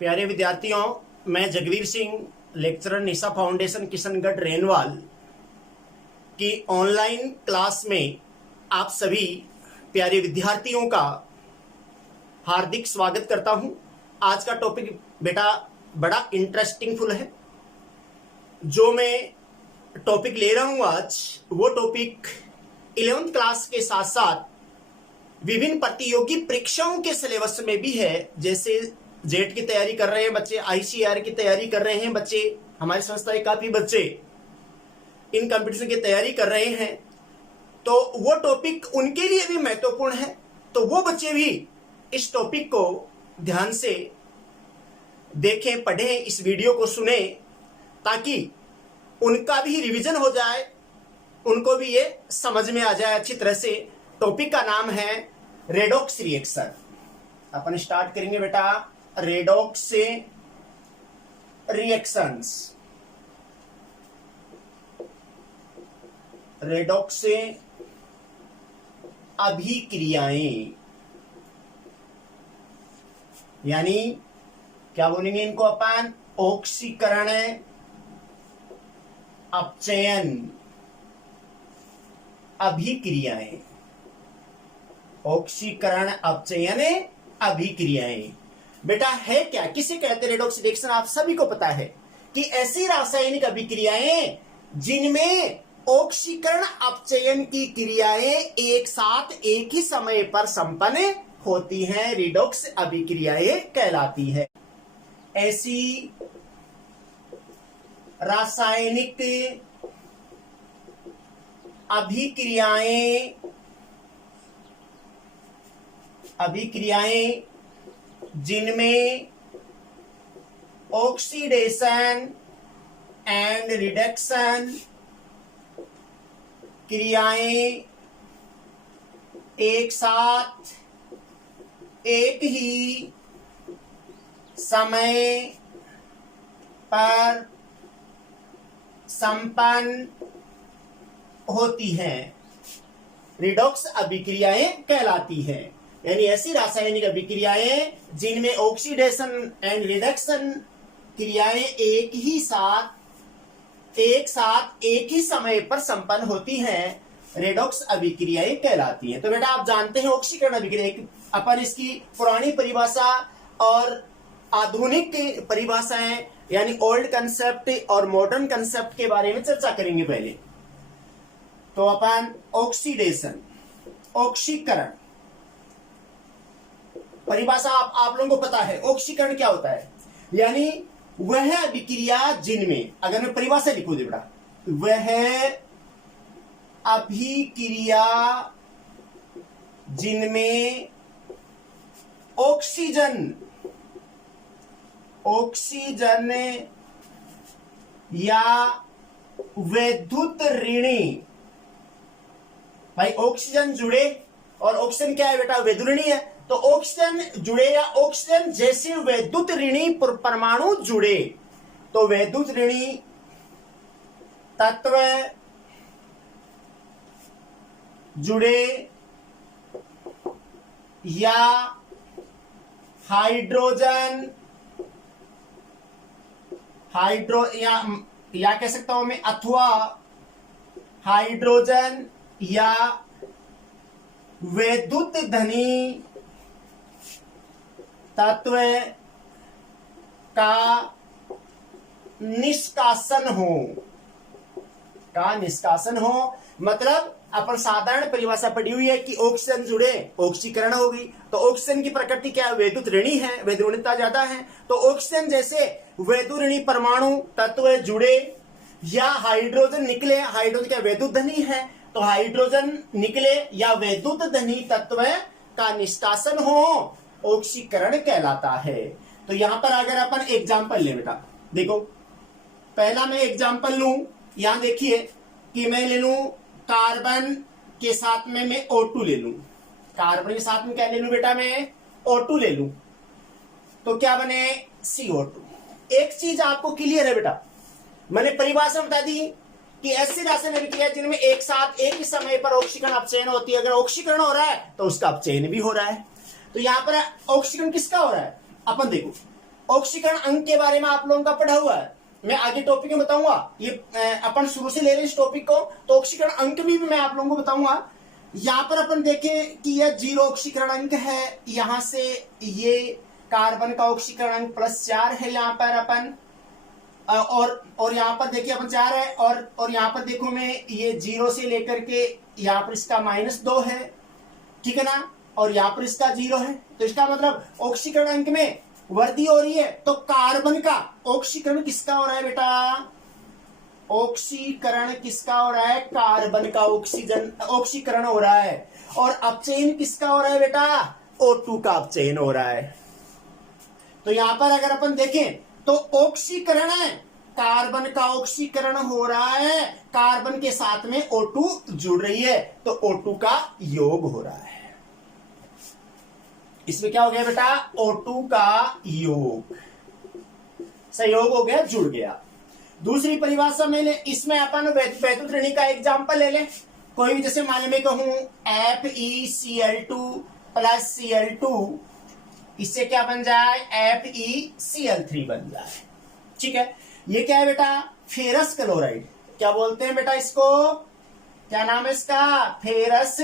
प्यारे विद्यार्थियों, मैं जगवीर सिंह, लेक्चरर निशा फाउंडेशन किशनगढ़ रेनवाल की ऑनलाइन क्लास में आप सभी प्यारे विद्यार्थियों का हार्दिक स्वागत करता हूं। आज का टॉपिक बेटा बड़ा इंटरेस्टिंग फुल है। जो मैं टॉपिक ले रहा हूं आज, वो टॉपिक 11th क्लास के साथ साथ विभिन्न प्रतियोगी परीक्षाओं के सिलेबस में भी है। जैसे जेट की तैयारी कर रहे हैं बच्चे, आईसीआर की तैयारी कर रहे हैं बच्चे, हमारी संस्था के काफी बच्चे इन कंपटीशन की तैयारी कर रहे हैं, तो वो टॉपिक उनके लिए भी महत्वपूर्ण है। तो वो बच्चे भी इस टॉपिक को ध्यान से देखें, पढ़ें, इस वीडियो को सुने, ताकि उनका भी रिवीजन हो जाए, उनको भी ये समझ में आ जाए अच्छी तरह से। टॉपिक का नाम है रेडॉक्स रिएक्शन। अपन स्टार्ट करेंगे बेटा रेडॉक्स रिएक्शंस। रेडॉक्स अभिक्रियाएं, यानी क्या बोलेंगे इनको अपन? ऑक्सीकरण अपचयन अभिक्रियाएं। ऑक्सीकरण अपचयन अभिक्रियाएं बेटा है क्या, किसे कहते हैं? रेडॉक्स रिएक्शन आप सभी को पता है कि ऐसी रासायनिक अभिक्रियाएं जिनमें ऑक्सीकरण अपचयन की क्रियाएं एक साथ एक ही समय पर संपन्न होती हैं, रेडॉक्स अभिक्रियाएं कहलाती है। ऐसी रासायनिक अभिक्रियाएं जिनमें ऑक्सीडेशन एंड रिडक्शन क्रियाएं एक साथ एक ही समय पर संपन्न होती हैं, रिडॉक्स अभिक्रियाएं कहलाती हैं। यानी ऐसी रासायनिक अभिक्रियाएं जिनमें ऑक्सीडेशन एंड रिडक्शन क्रियाएं एक साथ एक ही समय पर संपन्न होती हैं, रेडॉक्स अभिक्रियाएं कहलाती हैं। तो बेटा आप जानते हैं ऑक्सीकरण अभिक्रिया, अपन इसकी पुरानी परिभाषा और आधुनिक परिभाषाएं यानी ओल्ड कंसेप्ट और मॉडर्न कंसेप्ट के बारे में चर्चा करेंगे पहले। तो अपन ऑक्सीडेशन, ऑक्सीकरण परिभाषा आप लोगों को पता है। ऑक्सीकरण क्या होता है? यानी वह अभिक्रिया जिनमें, अगर मैं परिभाषा लिखूं दे बेटा, वह अभिक्रिया जिनमें ऑक्सीजन या विद्युत ऋणी, भाई ऑक्सीजन जुड़े, और ऑक्सीजन क्या है बेटा? विद्युत ऋणी है। तो ऑक्सीजन जुड़े या ऑक्सीजन जैसे विद्युत ऋणी परमाणु जुड़े, तो विद्युत ऋणी तत्व जुड़े या या कह सकता हूं मैं, अथवा हाइड्रोजन या विद्युत धनी तत्व का निष्कासन हो। मतलब अपन साधारण परिभाषा पढ़ी हुई है कि ऑक्सीजन जुड़े, ऑक्सीकरण होगी। तो ऑक्सीजन की प्रकृति क्या है? विद्युत ऋणी है, विद्युत ज्यादा है। तो ऑक्सीजन जैसे विद्युत ऋणी परमाणु तत्व जुड़े या हाइड्रोजन निकले, हाइड्रोजन क्या विद्युत धनी है, तो हाइड्रोजन निकले या विद्युत धनी तत्व का निष्कासन हो, ऑक्सीकरण कहलाता है। तो यहां पर अगर अपन एग्जाम्पल ले बेटा, देखो पहला मैं एग्जाम्पल लूं, यहां देखिए कि मैं ले लूं कार्बन के साथ में मैं O2 ले लूं। कार्बन के साथ में क्या ले लूं बेटा? मैं O2 ले लूं, तो क्या बने? CO2। एक चीज आपको क्लियर है बेटा, मैंने परिभाषा बता दी कि ऐसी रासायनिक अभिक्रिया जिनमें एक साथ एक ही समय पर ऑक्सीकरण अपचयन होती है। अगर ऑक्सीकरण हो रहा है तो उसका अपचयन भी हो रहा है। तो यहां पर ऑक्सीकरण किसका हो रहा है? अपन देखो ऑक्सीकरण अंक के बारे में आप लोगों का पढ़ा हुआ है, मैं आगे टॉपिक में बताऊंगा। ये अपन शुरू से ले रहे हैं इस टॉपिक को, तो ऑक्सीकरण अंक भी मैं आप लोगों को बताऊंगा। यहां पर अपन देखें कि यह 0 ऑक्सीकरण अंक है, यहां से ये कार्बन का ऑक्सीकरण अंक +4 है यहाँ पर अपन, और यहाँ पर देखिए अपन 4 है, और यहाँ पर देखो मैं ये 0 से लेकर के यहाँ पर इसका -2 है, ठीक है ना, और यहाँ पर इसका 0 है। तो इसका मतलब ऑक्सीकरण अंक में वृद्धि हो रही है। तो कार्बन का ऑक्सीकरण किसका हो रहा है बेटा? ऑक्सीकरण किसका हो रहा है? कार्बन का ऑक्सीकरण हो रहा है। और अपचयन किसका हो रहा है बेटा? O2 का अपचयन हो रहा है। तो यहां पर अगर अपन देखें तो ऑक्सीकरण है, कार्बन का ऑक्सीकरण हो रहा है, कार्बन के साथ में O2 जुड़ रही है, तो O2 का योग हो रहा है। इसमें क्या हो गया बेटा? O2 का योग, संयोग हो गया, जुड़ गया। दूसरी परिभाषा में ले, इसमें अपन वैद्युत ऋणी का एग्जाम्पल ले लें। कोई भी, जैसे मान मैं कहूं FeCl2 + Cl2, इससे क्या बन जाए? FeCl3 बन जाए, ठीक है। ये क्या है बेटा? Ferrous chloride. क्या बोलते हैं बेटा इसको? क्या नाम है इसका? Ferrous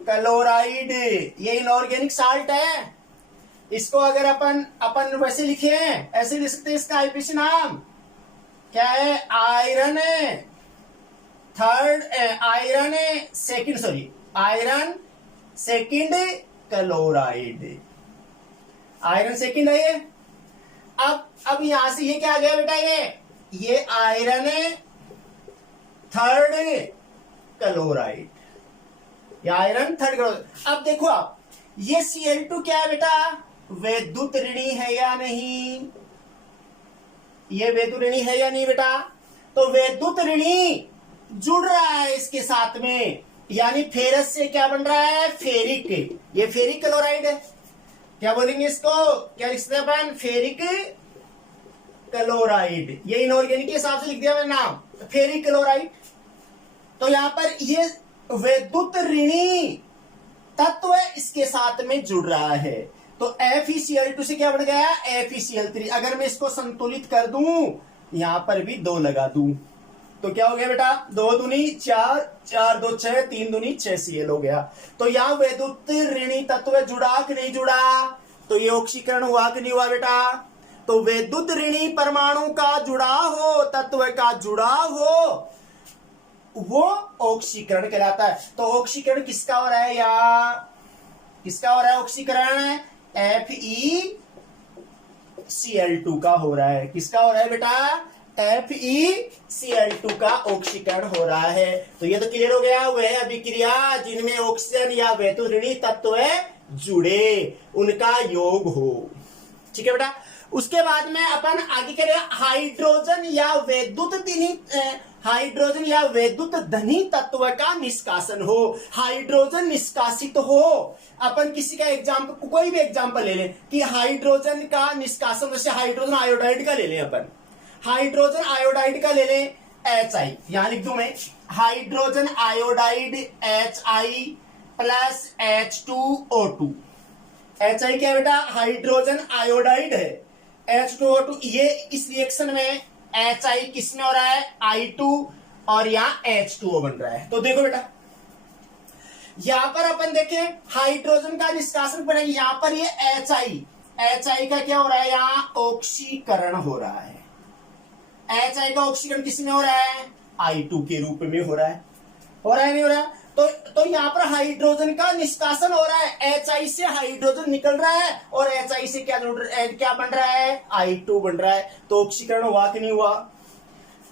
chloride. ये इनऑर्गेनिक साल्ट है। इसको अगर अपन वैसे लिखे हैं, ऐसे लिख सकते हैं, इसका आईपीसी नाम क्या है? Iron second chloride. Iron second है ये। अब यहां से ये क्या आ गया बेटा? ये आयरन थर्ड क्लोराइड, या आयरन थर्ड क्लोराइड। अब देखो आप, ये Cl2 क्या है बेटा? वैद्युत ऋणी है या नहीं? ये वैद्युत ऋणी है या नहीं बेटा? तो वैद्युत ऋणी जुड़ रहा है इसके साथ में, यानी फेरस से क्या बन रहा है? फेरिक। ये फेरिक क्लोराइड है। क्या बोलेंगे इसको? क्या लिखते हैं अपन? Ferric chloride. ये इनऑर्गेनिक के हिसाब से लिख दिया मैंने नाम, फेरिक क्लोराइड। तो यहां पर ये वैद्युत ऋणी तत्व इसके साथ में जुड़ रहा है। तो FeCl2 से क्या बन गया? FeCl3। अगर मैं इसको संतुलित कर दूं, यहां पर भी 2 लगा दूं, तो क्या हो गया बेटा? 2 दूनी 4, 4 2 6, 3 दूनी 6 Cl हो गया। तो यहां वैद्युत ऋणी तत्व जुड़ा कि नहीं जुड़ा? तो ये ऑक्सीकरण हुआ कि नहीं हुआ बेटा? तो वैद्युत ऋणी परमाणु का जुड़ाव हो, तत्व का जुड़ाव हो, वो ऑक्सीकरण कहलाता है। तो ऑक्सीकरण किसका हो रहा है? या किसका हो रहा है ऑक्सीकरण? FeCl2 का हो रहा है। किसका हो रहा है बेटा? FeCl2 का ऑक्सीकरण हो रहा है। तो ये तो क्लियर हो गया। वह अभिक्रिया जिनमें ऑक्सीजन या वैद्युत ऋणी तत्व जुड़े, उनका योग हो, ठीक है बेटा। उसके बाद में अपन आगे करें हाइड्रोजन या वैद्युत धनी तत्व का निष्कासन हो। हाइड्रोजन निष्कासित हो। अपन किसी का एग्जाम्पल, कोई भी एग्जाम्पल ले लें कि हाइड्रोजन का निष्कासन, जैसे हाइड्रोजन आयोडाइड का ले लें अपन, हाइड्रोजन आयोडाइड का ले लें HI, यहां लिख दूं मैं, hydrogen iodide HI + H2O2। HI क्या है बेटा? हाइड्रोजन आयोडाइड है, H2O2। ये इस रिएक्शन में HI किसमें हो रहा है? I2, और यहां H2O बन रहा है। तो देखो बेटा, यहां पर अपन देखें हाइड्रोजन का निष्कासन पर, यहां पर ये HI का क्या हो रहा है? यहां ऑक्सीकरण हो रहा है। HI का ऑक्सीकरण किसमें हो रहा है? I2 के रूप में हो रहा है। नहीं हो रहा है? तो यहां पर हाइड्रोजन का निष्कासन हो रहा है। HI से हाइड्रोजन निकल रहा है, और HI से क्या बन रहा है? I2 बन रहा है। तो ऑक्सीकरण हुआ कि नहीं हुआ?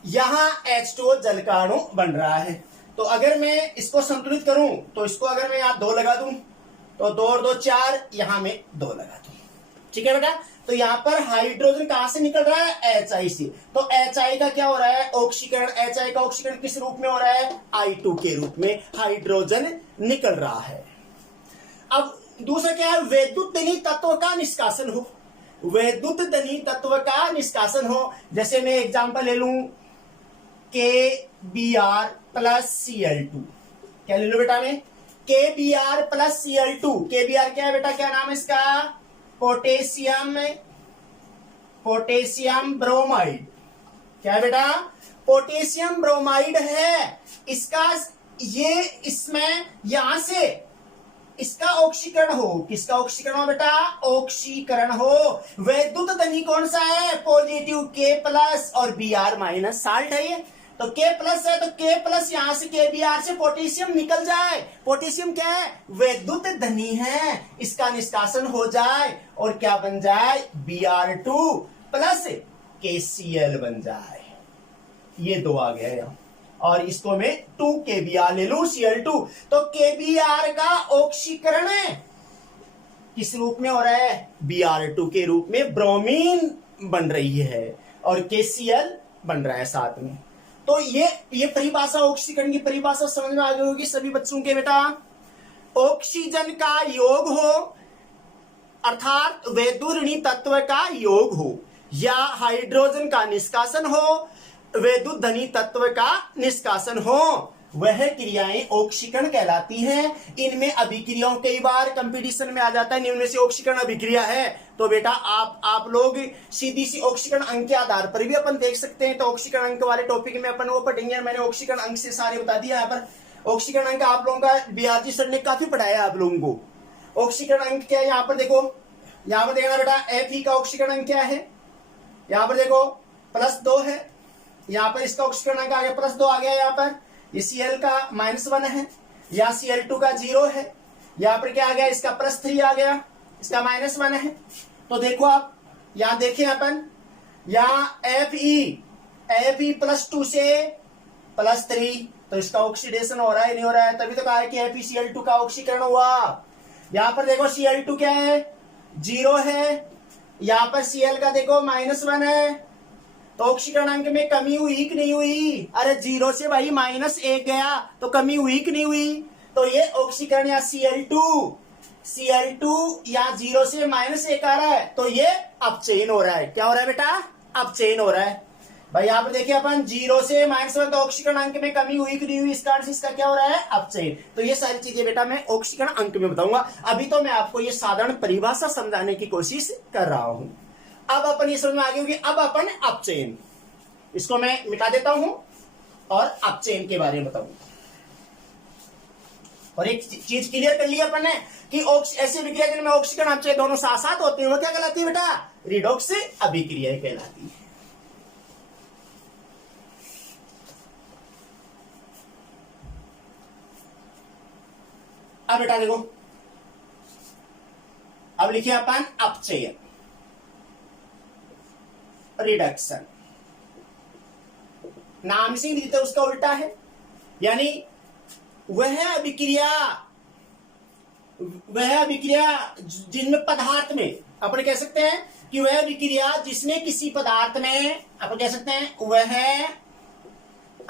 यहां H2O जल का अणु बन रहा है। तो अगर मैं इसको संतुलित करूं, तो इसको अगर मैं यहां 2 लगा दूं, तो 2 और 2 4, यहां मैं 2 लगा दूं, ठीक है बेटा। तो यहां पर हाइड्रोजन कहां से निकल रहा है? HI से। तो HI का क्या हो रहा है? ऑक्सीकरण। HI का ऑक्सीकरण किस रूप में हो रहा है? I2 के रूप में हाइड्रोजन निकल रहा है। अब दूसरा क्या है? वैद्युत धनी तत्व का निष्कासन हो। वैद्युत धनी तत्व का निष्कासन हो। जैसे मैं एग्जांपल ले लूं KBr + Cl2। क्या ले लो बेटा? मैं KBr + Cl2। KBr क्या है बेटा? क्या नाम है इसका? Potassium potassium bromide. क्या है बेटा? पोटेशियम ब्रोमाइड है। इसका ये इसमें यहां से इसका ऑक्सीकरण हो। किसका ऑक्सीकरण हो बेटा? ऑक्सीकरण हो। वैद्युत धनी कौन सा है? पॉजिटिव के प्लस और बी आर माइनस। साल्ट है ये, तो के प्लस है तो के प्लस यहां से के बी आर से पोटेशियम निकल जाए। पोटेशियम क्या है? वैद्युत धनी है। इसका निष्कासन हो जाए और क्या बन जाए? Br2 प्लस KCl बन जाए। ये दो आ गया यहां, और इसको मैं 2 KBr ले लू, Cl2। तो KBr का ऑक्सीकरण किस रूप में हो रहा है? Br2 के रूप में ब्रोमीन बन रही है और KCl बन रहा है साथ में। तो ये परिभाषा, ऑक्सीकरण की परिभाषा समझ में आ गई होगी सभी बच्चों के बेटा। ऑक्सीजन का योग हो अर्थात वैद्युत तत्व का योग हो, या हाइड्रोजन का निष्कासन हो, वैद्युत धनी तत्व का निष्कासन हो, वह क्रियाएं ऑक्सीकरण कहलाती हैं। इनमें अभिक्रियाओं कई बार कंपटीशन में आ जाता है, इनमें से ऑक्सीकरण अभिक्रिया है। तो बेटा आप लोग सीधी सी ऑक्सीकरण अंक के आधार पर भी अपन देख सकते हैं। तो ऑक्सीकरण अंक वाले टॉपिक में अपन वो पढ़ेंगे। मैंने ऑक्सीकरण अंक से सारे बता दिया। यहाँ पर ऑक्सीकरण अंक आप लोगों का बीआरजी सर ने काफी पढ़ाया आप लोगों को। ऑक्सीकरण अंक क्या है? यहाँ पर देखो, यहाँ पर देखना बेटा, Fe का ऑक्सीकरण अंक क्या है? यहाँ पर देखो +2 है। यहाँ पर इसका ऑक्सीकरण अंक आ गया +2 आ गया। यहाँ पर ये Cl का -1 है, या Cl2 का 0 है। यहाँ पर क्या आ गया? इसका +3 आ गया, इसका -1 है। तो देखो आप यहाँ देखें अपन, यहाँ Fe +2 से +3, तो इसका ऑक्सीडेशन हो रहा है नहीं हो रहा है? तभी तो कहा है कि FeCl2 का ऑक्सीकरण हुआ। यहाँ पर देखो Cl2 क्या है? 0 है। यहाँ पर Cl का देखो -1 है। तो ऑक्सीकरण अंक में कमी हुई कि नहीं हुई? अरे 0 से भाई -1 गया, तो कमी हुई कि नहीं हुई? तो ये ऑक्सीकरण या Cl2 या 0 से -1 आ रहा है, तो ये अपचयन हो रहा है। क्या हो रहा है बेटा? अपचयन हो रहा है। भाई यहाँ पर देखिए अपन 0 से -1, तो ऑक्सीकरण अंक में कमी हुई कि नहीं हुई? इस कारण से इसका क्या हो रहा है? अपचयन। तो ये सारी चीजें बेटा मैं ऑक्सीकरण अंक में बताऊंगा। अभी तो मैं आपको ये साधारण परिभाषा समझाने की कोशिश कर रहा हूं। अब अपन ये समझ में आ गई होगी। अब अपन अपचयन, इसको मैं मिटा देता हूं और अपचयन के बारे में बताऊंगा। और एक चीज क्लियर कर लिया अपन ने कि ऐसी विक्रिया जिनमें ऑक्सीकरण अपचयन दोनों साथ साथ होते हैं, वो क्या कहलाती है बेटा? रिडॉक्स अभिक्रिया कहलाती है। अब बेटा देखो, अब लिखिए अपन अपचयन, रिडक्शन। नाम से ही उसका उल्टा है, यानी वह अभिक्रिया जिनमें पदार्थ में, अपन कह सकते हैं कि वह अभिक्रिया जिसमें किसी पदार्थ में, अपन कह सकते हैं वह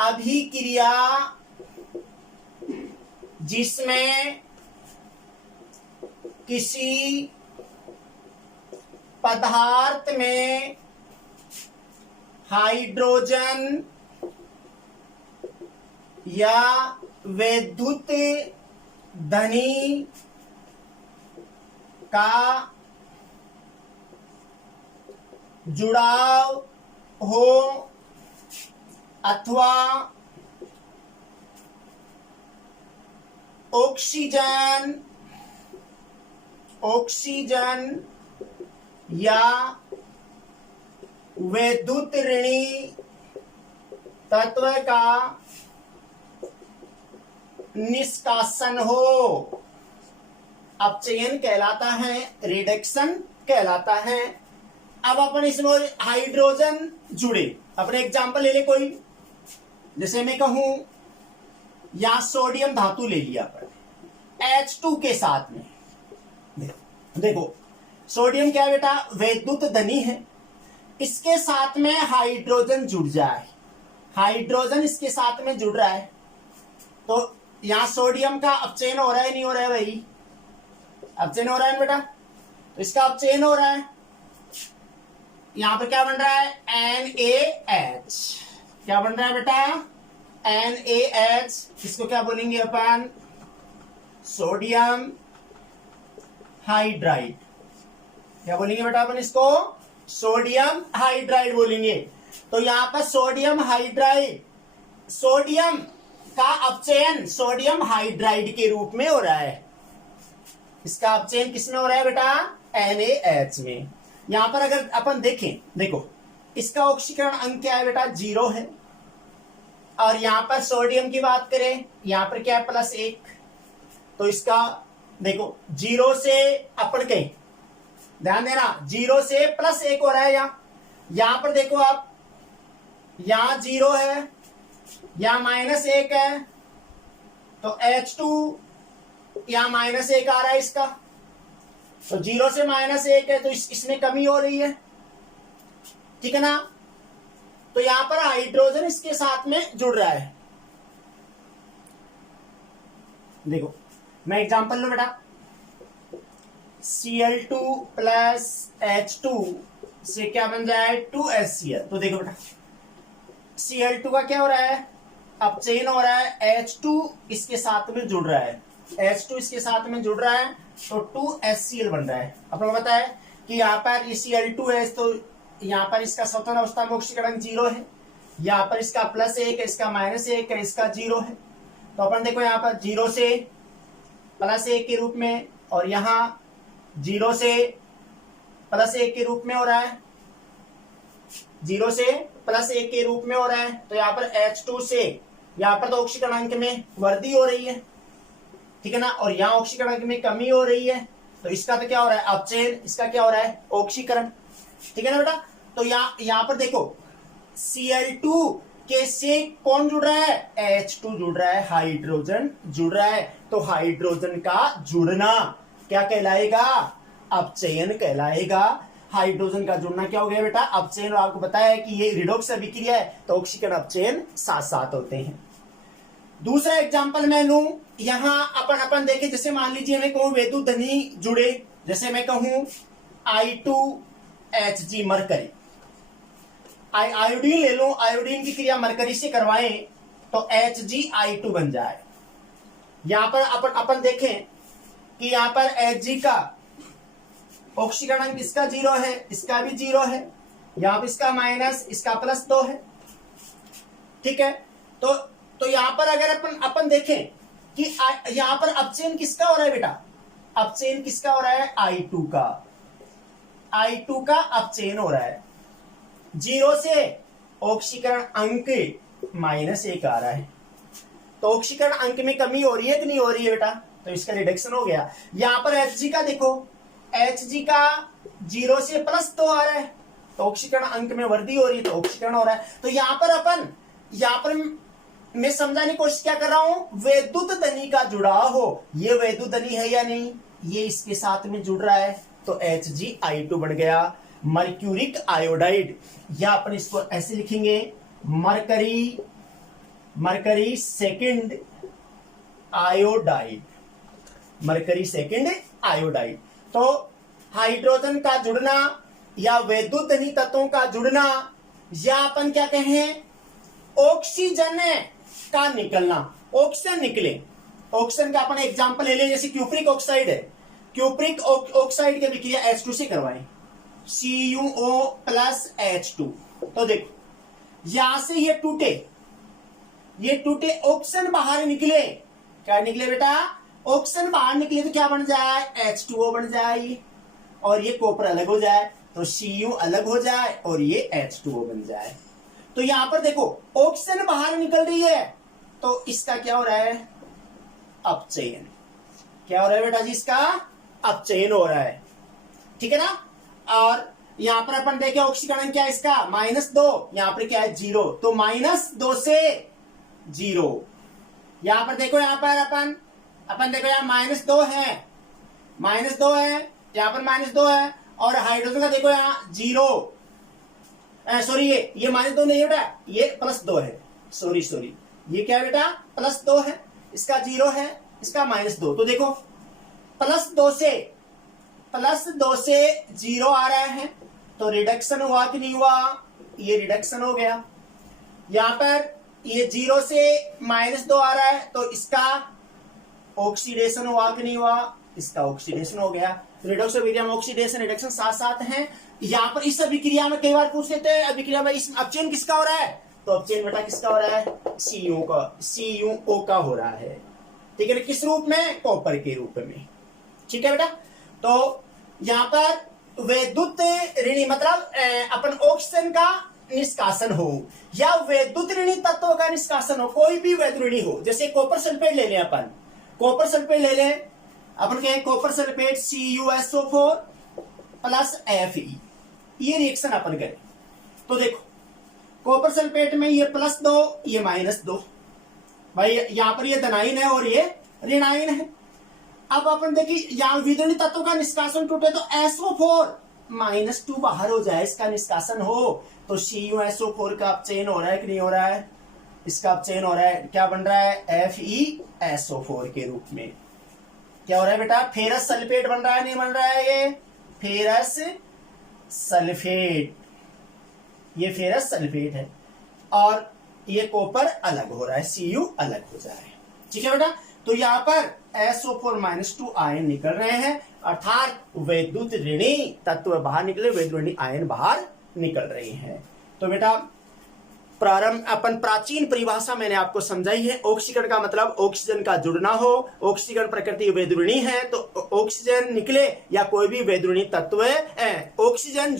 अभिक्रिया जिसमें किसी पदार्थ में हाइड्रोजन या वैद्युत धनी का जुड़ाव हो अथवा ऑक्सीजन या वैद्युत ऋणी तत्व का निष्कासन हो, अपचयन कहलाता है, रिडक्शन कहलाता है। अब अपन इसमें हाइड्रोजन जुड़े, अपने एग्जांपल ले ले कोई, जैसे मैं कहूं या सोडियम धातु ले लिया अपन H2 के साथ में। देखो सोडियम क्या है बेटा? वैद्युत धनी है। इसके साथ में हाइड्रोजन जुड़ जाए, हाइड्रोजन इसके साथ में जुड़ रहा है, तो यहां सोडियम का अपचयन हो रहा है नहीं हो रहा है? भाई अपचयन हो रहा है बेटा, तो इसका अपचयन हो रहा है। यहां पर क्या बन रहा है? NaH। क्या बन रहा है बेटा? NaH। इसको क्या बोलेंगे अपन? Sodium hydride. क्या बोलेंगे बेटा अपन इसको? सोडियम हाइड्राइड बोलेंगे। तो यहां पर सोडियम हाइड्राइड, सोडियम का अपचयन सोडियम हाइड्राइड के रूप में हो रहा है। इसका अपचयन किसमें हो रहा है बेटा? NaH में। यहां पर अगर अपन देखें, देखो इसका ऑक्सीकरण अंक क्या है बेटा? 0 है। और यहां पर सोडियम की बात करें, यहां पर क्या है? +1। तो इसका देखो 0 से अपन कहें, ध्यान देना 0 से +1 हो रहा है। यहां पर देखो आप, यहां 0 है, यहां -1 है, तो H2 यहां -1 आ रहा है इसका। तो 0 से -1 है, तो इसमें कमी हो रही है, ठीक है ना। तो यहां पर हाइड्रोजन इसके साथ में जुड़ रहा है। देखो मैं एग्जांपल लूं बेटा, Cl2 + H2 से क्या बन जाए? 2HCl। तो देखो बेटा Cl2 का क्या हो रहा है? अपचयन हो रहा है, H2 इसके साथ में जुड़ रहा है, H2 इसके साथ में जुड़ रहा है, तो 2HCl बन रहा है। आपको पता है कि यहाँ पर ये Cl2 है, तो यहाँ पर इसका स्वतंत्र अवस्था में ऑक्सीकरण 0 है, यहाँ पर इसका +1 है, इसका -1 है, इसका 0 है। तो अपन देखो यहाँ पर 0 से +1 के रूप में, और यहाँ 0 से +1 के रूप में हो रहा है, 0 से +1 के रूप में हो रहा है। तो यहाँ पर H2 से यहाँ पर तो ऑक्सीकरण अंक में वृद्धि हो रही है, ठीक है ना, और यहाँ ऑक्सीकरण अंक में कमी हो रही है। तो इसका तो क्या हो रहा है? अपचयन। इसका क्या हो रहा है? ऑक्सीकरण, ठीक है ना बेटा। तो यहाँ पर देखो Cl2 के से कौन जुड़ रहा है? H2 जुड़ रहा है, हाइड्रोजन जुड़ रहा है। तो हाइड्रोजन का जुड़ना क्या कहलाएगा? अपचयन कहलाएगा। हाइड्रोजन का जुड़ना क्या हो गया बेटा? अपचयन। और आपको बताया है कि ये रिडॉक्स अभिक्रिया है, तो ऑक्सीकरण अपचयन साथ साथ होते हैं। दूसरा एग्जांपल मैं लूं, यहां अपन देखें, जैसे मान लीजिए मैं कहूं वैद्युत धनी जुड़े, जैसे मैं कहूं I2Hg मरकरी, आयोडीन ले लो, आयोडीन की क्रिया मरकरी से करवाएं तो HgI2 बन जाए। यहां पर अपन देखें कि यहां पर Hg का ऑक्सीकरण अंक इसका 0 है, इसका भी 0 है, यहां पर इसका माइनस, इसका +2 है, ठीक है। तो यहां पर अगर अपन देखें कि यहां पर अपचयन किसका हो रहा है बेटा? अपचयन किसका हो रहा है? I2 का, I2 का अपचयन हो रहा है। 0 से ऑक्सीकरण अंक -1 आ रहा है, तो ऑक्सीकरण अंक में कमी हो रही है कि नहीं हो रही है बेटा? तो इसका रिडक्शन हो गया। यहां पर Hg का देखो, Hg का 0 से +2 आ रहा है, तो ऑक्सीकरण अंक में वृद्धि हो रही है, तो ऑक्सीकरण हो रहा है। तो यहां पर मैं समझाने की कोशिश क्या कर रहा हूं? वैद्युत धनी का जुड़ाव हो, ये वैद्युत धनी है या नहीं, ये इसके साथ में जुड़ रहा है, तो HgI2 बन गया। मर्क्यूरिक आयोडाइड, या अपन इसको ऐसे लिखेंगे, mercury second iodide, mercury second iodide. तो हाइड्रोजन का जुड़ना या वैद्युत धनी तत्वों का जुड़ना, या अपन क्या कहें? ऑक्सीजन का निकलना, ऑक्सीजन निकले। ऑक्सीजन का अपन एग्जांपल ले लें, जैसे क्यूप्रिक ऑक्साइड है, क्यूप्रिक ऑक्साइड की अभिक्रिया H2 से करवाएं, CuO + H2। तो देखो यहां से ये टूटे ऑक्सीजन बाहर निकले, क्या निकले बेटा? ऑक्सीजन बाहर निकले, तो क्या बन जाए? H2O बन जाए, और ये कॉपर अलग हो जाए, तो Cu अलग हो जाए, और ये H2O बन जाए। तो यहां पर देखो ऑक्सीजन बाहर निकल रही है, तो इसका क्या हो रहा है? अपचयन। क्या हो रहा है बेटा जी? इसका अपचयन हो रहा है, ठीक है ना। और यहां पर अपन देखें ऑक्सीकरण क्या है इसका? -2, यहां पर क्या है? 0, तो -2 से 0। यहां पर देखो, यहां पर अपन देखो, यहां -2 है, -2 है, यहां पर -2 है, और हाइड्रोजन का देखो यहाँ 0, सॉरी ये -2 नहीं है बेटा, ये +2 है, सॉरी ये क्या है बेटा? +2 है, इसका 0 है, इसका -2। तो देखो +2 से 0 आ रहा है, तो रिडक्शन हुआ कि नहीं हुआ? ये रिडक्शन हो गया। यहां पर ये 0 से -2 आ रहा है, तो इसका ऑक्सीडेशन हुआ कि नहीं हुआ? इसका ऑक्सीडेशन हो गया। रिडक्शन मीडियम ऑक्सीडेशन रिडक्शन साथ साथ हैं, यहां पर इस अभिक्रिया में कई बार पूछ लेते हैं अभिक्रिया में इस अपचयन किसका हो रहा है, तो अपचयन बेटा किसका हो रहा है, CuO का हो रहा है। ठीक है ना, किस रूप में, कॉपर के रूप में। ठीक है बेटा, तो यहां पर वैद्युत ऋणी मतलब अपन ऑक्सीजन का निष्कासन हो या वैद्युत ऋणी तत्व का निष्कासन हो, कोई भी वैद्युत ऋणी हो, जैसे कॉपर सल्फेट ले लें अपन, कॉपर सल्फेट ले लें अपन, कहें copper sulphate CuSO4 plus Fe, ये रिएक्शन अपन करें तो देखो कॉपर सल्फेट में ये +2 ये -2, भाई यहां पर ये धनायन है और ये ऋणायन है। अब अपन देखिए यहां विद्युत तत्व का निष्कासन टूटे तो SO4 -2 बाहर हो जाए, इसका निष्कासन हो तो CuSO4 का अपचयन हो रहा है कि नहीं हो रहा है, इसका अपचयन हो रहा है, क्या बन रहा है, FeSO4 के रूप में। क्या हो रहा है बेटा, फेरस सल्फेट बन रहा है, नहीं बन रहा है, ये फेरस सल्फेट, ये फेरस सल्फेट है और ये कॉपर अलग हो रहा है, Cu अलग हो जाए। ठीक है बेटा, तो यहां पर SO4 -2 आयन निकल रहे हैं, अर्थात वैद्युत ऋणी तत्व बाहर निकले, वैद्युत ऋणी आयन बाहर निकल रहे हैं। तो बेटा प्रारंभ अपन प्राचीन परिभाषा मैंने आपको समझाई है, ऑक्सीकरण का मतलब ऑक्सीजन का जुड़ना हो, ऑक्सीकरण प्रकृति वैद्युत ऋणी है तो ऑक्सीजन निकले या कोई भी वैद्युत ऋणी तत्व ऑक्सीजन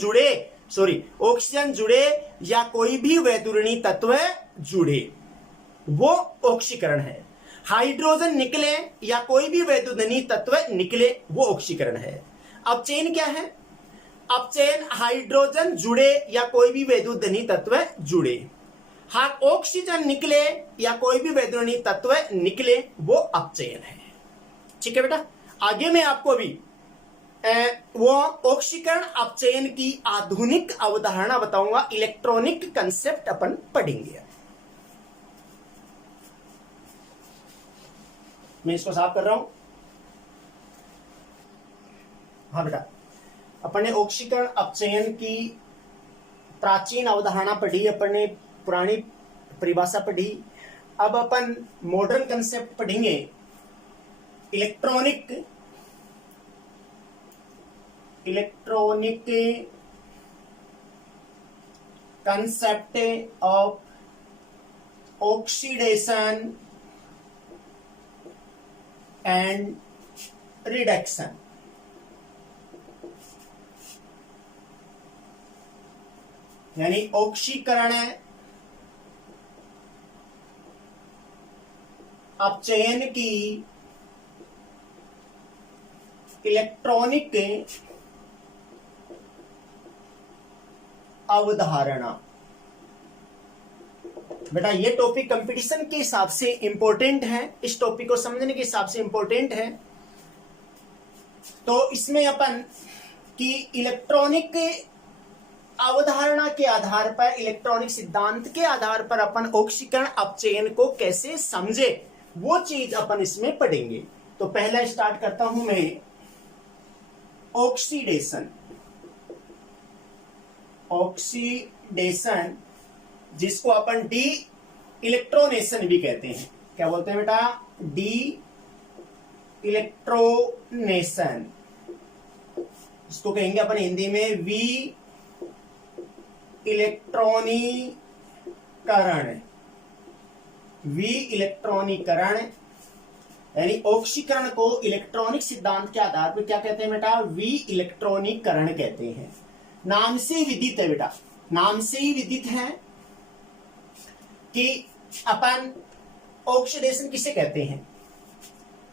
जुड़े या कोई भी वैद्युत ऋणी तत्व जुड़े, वो ऑक्सीकरण है। हाइड्रोजन निकले या कोई भी वैद्युत ऋणी तत्व निकले, वो ऑक्सीकरण है। अपचयन क्या है, अपचयन हाइड्रोजन जुड़े या कोई भी वैद्युत ऋणी तत्व जुड़े, हाँ ऑक्सीजन निकले या कोई भी वैद्युत ऋणी तत्व निकले, वो अपचयन है। ठीक है बेटा, आगे मैं आपको अभी वो ऑक्सीकरण अपचयन की आधुनिक अवधारणा बताऊंगा, इलेक्ट्रॉनिक कंसेप्ट अपन पढ़ेंगे। मैं इसको साफ कर रहा हूं। हाँ बेटा, अपन ने ऑक्सीकरण अपचयन की प्राचीन अवधारणा पढ़ी, अपन ने पुरानी परिभाषा पढ़ी, अब अपन मॉडर्न कंसेप्ट पढ़ेंगे, electronic concept of oxidation and reduction. यानी ऑक्सीकरण अपचयन की इलेक्ट्रॉनिक अवधारणा। बेटा ये टॉपिक कंपटीशन के हिसाब से इंपॉर्टेंट है, इस टॉपिक को समझने के हिसाब से इंपॉर्टेंट है। तो इसमें अपन की इलेक्ट्रॉनिक अवधारणा के आधार पर, इलेक्ट्रॉनिक सिद्धांत के आधार पर अपन ऑक्सीकरण अपचयन को कैसे समझे, वो चीज अपन इसमें पढ़ेंगे। तो पहला स्टार्ट करता हूं मैं, ऑक्सीडेशन। ऑक्सीडेशन जिसको अपन डी इलेक्ट्रोनेशन भी कहते हैं, क्या बोलते हैं बेटा, डी इलेक्ट्रोनेशन, इसको कहेंगे अपन हिंदी में वी इलेक्ट्रॉनीकरण। वी इलेक्ट्रॉनीकरण यानी ऑक्सीकरण को इलेक्ट्रॉनिक सिद्धांत के आधार पर क्या कहते हैं बेटा, वी इलेक्ट्रॉनीकरण कहते हैं। नाम से विदित है बेटा, नाम से ही विदित है कि अपन ऑक्सीडेशन किसे कहते हैं,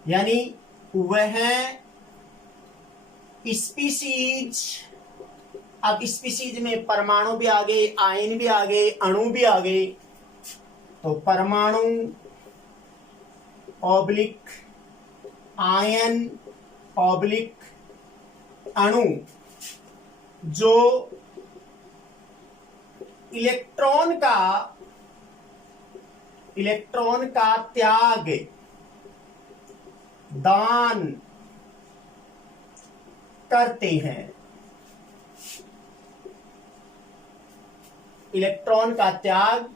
यानी वह स्पीशीज, अब स्पीशीज में परमाणु भी आ गए, आयन भी आ गए, अणु भी आ गए, तो परमाणु ऑब्लिक आयन ऑब्लिक अणु जो इलेक्ट्रॉन का त्याग दान करते हैं। इलेक्ट्रॉन का त्याग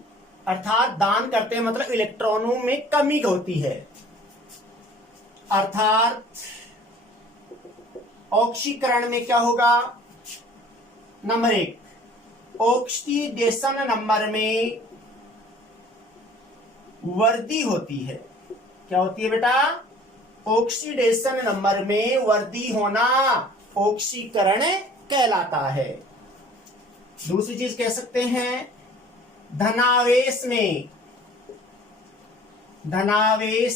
अर्थात दान करते हैं, मतलब इलेक्ट्रॉनों में कमी होती है, अर्थात ऑक्सीकरण में क्या होगा, नंबर 1, ऑक्सीडेशन नंबर में वृद्धि होती है। क्या होती है बेटा? ऑक्सीडेशन नंबर में वृद्धि होना ऑक्सीकरण कहलाता है। दूसरी चीज कह सकते हैं धनावेश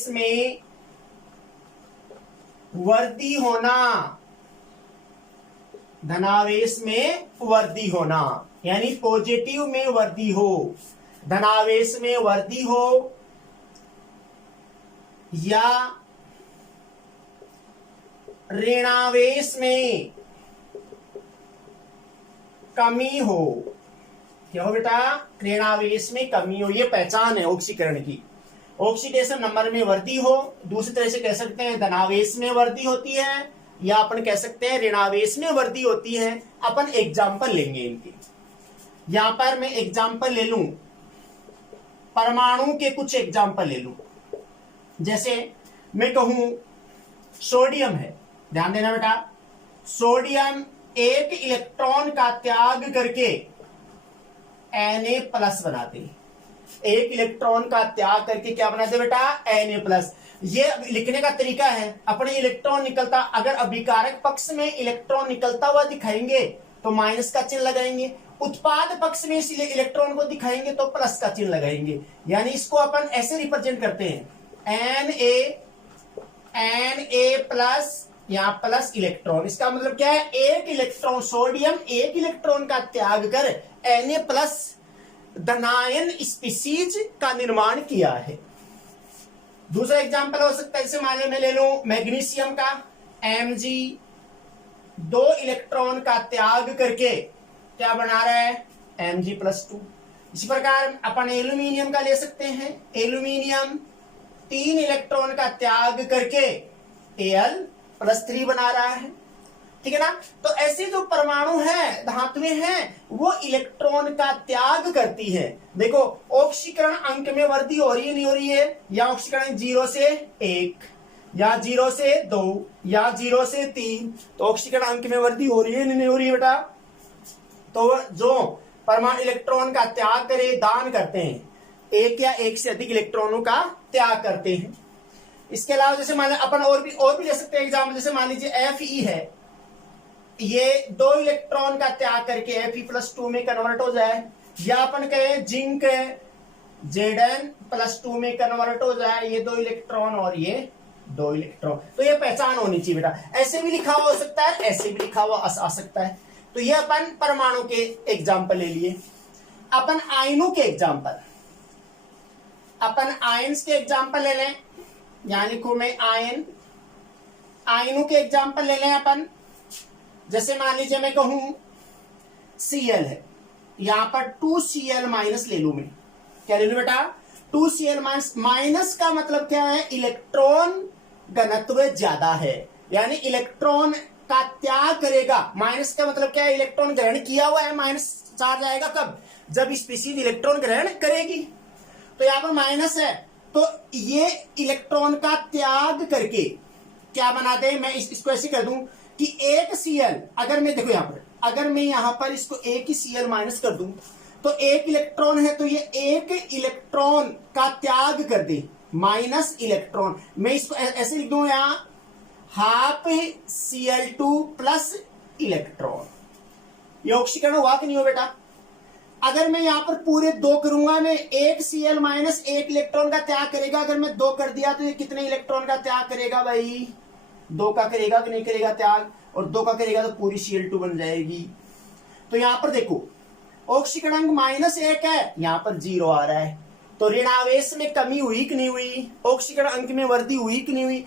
में वृद्धि होना, धनावेश में वृद्धि होना यानी पॉजिटिव में वृद्धि हो, धनावेश में वृद्धि हो या ऋणावेश में कमी हो। क्या हो बेटा? ऋणावेश में कमी हो। ये पहचान है ऑक्सीकरण की। ऑक्सीडेशन नंबर में वृद्धि हो, दूसरी तरह से कह सकते हैं धनावेश में वृद्धि होती है या अपन कह सकते हैं ऋणावेश में वृद्धि होती है। अपन एग्जाम्पल लेंगे इनके। यहां पर मैं एग्जाम्पल ले लूं, परमाणु के कुछ एग्जाम्पल ले लूं। जैसे मैं कहूं सोडियम है, ध्यान देना बेटा, सोडियम एक इलेक्ट्रॉन का त्याग करके Na+ बनाते हैं। एक इलेक्ट्रॉन का त्याग करके क्या बनाते बेटा? Na+। ये लिखने का तरीका है, अपने इलेक्ट्रॉन निकलता, अगर अभिकारक पक्ष में इलेक्ट्रॉन निकलता हुआ दिखाएंगे तो माइनस का चिन्ह लगाएंगे, उत्पाद पक्ष में इस इलेक्ट्रॉन को दिखाएंगे तो प्लस का चिन्ह लगाएंगे। यानी इसको अपन ऐसे रिप्रेजेंट करते हैं Na+ यहां प्लस इलेक्ट्रॉन। इसका मतलब क्या है? एक इलेक्ट्रॉन, सोडियम एक इलेक्ट्रॉन का त्याग कर Na+ धनायन स्पीसीज का निर्माण किया है। दूसरा एग्जांपल हो सकता है, जैसे मान लो मैं ले लूं मैग्नीशियम का Mg, 2 इलेक्ट्रॉन का त्याग करके क्या बना रहा है? Mg+2। इसी प्रकार अपन एल्यूमिनियम का ले सकते हैं, एल्यूमिनियम 3 इलेक्ट्रॉन का त्याग करके Al+3 बना रहा है। ठीक है ना? तो ऐसे जो परमाणु है, धातुएं हैं, वो इलेक्ट्रॉन का त्याग करती है। देखो ऑक्सीकरण अंक में वृद्धि हो रही है नहीं हो रही है? या ऑक्सीकरण 0 से 1 या 0 से 2 या 0 से 3, तो ऑक्सीकरण अंक में वृद्धि हो रही है नहीं हो रही है बेटा? तो जो परमाणु इलेक्ट्रॉन का त्याग करे, दान करते हैं, एक या एक से अधिक इलेक्ट्रॉनों का त्याग करते हैं। इसके अलावा जैसे मान लीजिए अपन और भी ले सकते हैं एग्जाम्पल। जैसे मान लीजिए Fe है, ये 2 इलेक्ट्रॉन का त्याग करके Fe+2 में कन्वर्ट हो जाए, या अपन कहें जिंक Zn+2 में कन्वर्ट हो जाए, ये 2 इलेक्ट्रॉन और ये 2 इलेक्ट्रॉन। तो ये पहचान होनी चाहिए बेटा। ऐसे भी लिखा हुआ हो सकता है, ऐसे भी लिखा हुआ आ सकता है। तो ये अपन परमाणु के एग्जाम्पल ले लिए। अपन आयनों के एग्जाम्पल, अपन आयंस के एग्जाम्पल ले लें। यहां लिखू मैं आयनों के एग्जाम्पल ले लें अपन। जैसे मान लीजिए मैं कहूं Cl है, यहां पर 2Cl- ले लू मैं। क्या ले लू बेटा? 2Cl-। माइनस का मतलब क्या है? इलेक्ट्रॉन घनत्व ज्यादा है, यानी इलेक्ट्रॉन का त्याग करेगा। माइनस का मतलब क्या है? इलेक्ट्रॉन ग्रहण किया हुआ है, माइनस चार्ज आएगा कब? जब स्पीशीज इलेक्ट्रॉन ग्रहण करेगी। तो यहां पर माइनस है, तो ये इलेक्ट्रॉन का त्याग करके क्या बना दे? मैं इसको ऐसे कर दूं कि एक Cl, अगर मैं देखो यहां पर, अगर मैं यहां पर इसको एक ही Cl- कर दूं तो एक इलेक्ट्रॉन है, तो ये एक इलेक्ट्रॉन का त्याग कर दे, माइनस इलेक्ट्रॉन। मैं इसको ऐसे लिख दूं यहां Cl2+ इलेक्ट्रॉन। ये ऑक्सीकरण हुआ कि नहीं हो बेटा? अगर मैं यहां पर पूरे 2 करूंगा, मैं एक Cl- 1 इलेक्ट्रॉन का त्याग करेगा। अगर मैं 2 कर दिया तो ये कितने इलेक्ट्रॉन का त्याग करेगा भाई? 2 का करेगा कि नहीं करेगा त्याग? और 2 का करेगा तो पूरी Cl2 बन जाएगी। तो यहां पर देखो ऑक्सीकरण -1 है, यहां पर 0 आ रहा है। तो ऋणावेश में कमी हुई कि नहीं हुई? ऑक्सीकरण अंक में वृद्धि हुई कि नहीं हुई?